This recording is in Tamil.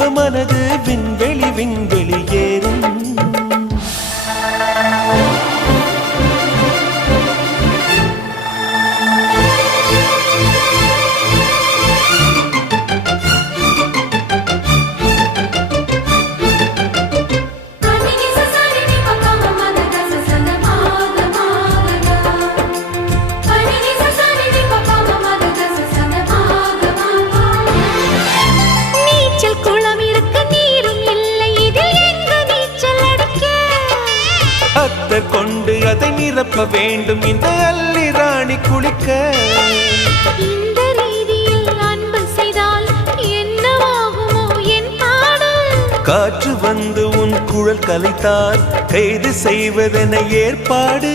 வாலிப மனது விண்வெளி விண்வெளி ஏறும். கொண்டு அதை நிரப்ப வேண்டும் இந்த அல்லி ராணி குளிக்க. இந்த ரீதியில் அன்பு செய்தால் என்னவாகுமோ என் பாடல்? காற்று வந்து உன் குழல் கலைத்தால் கைது செய்வதென ஏற்பாடு.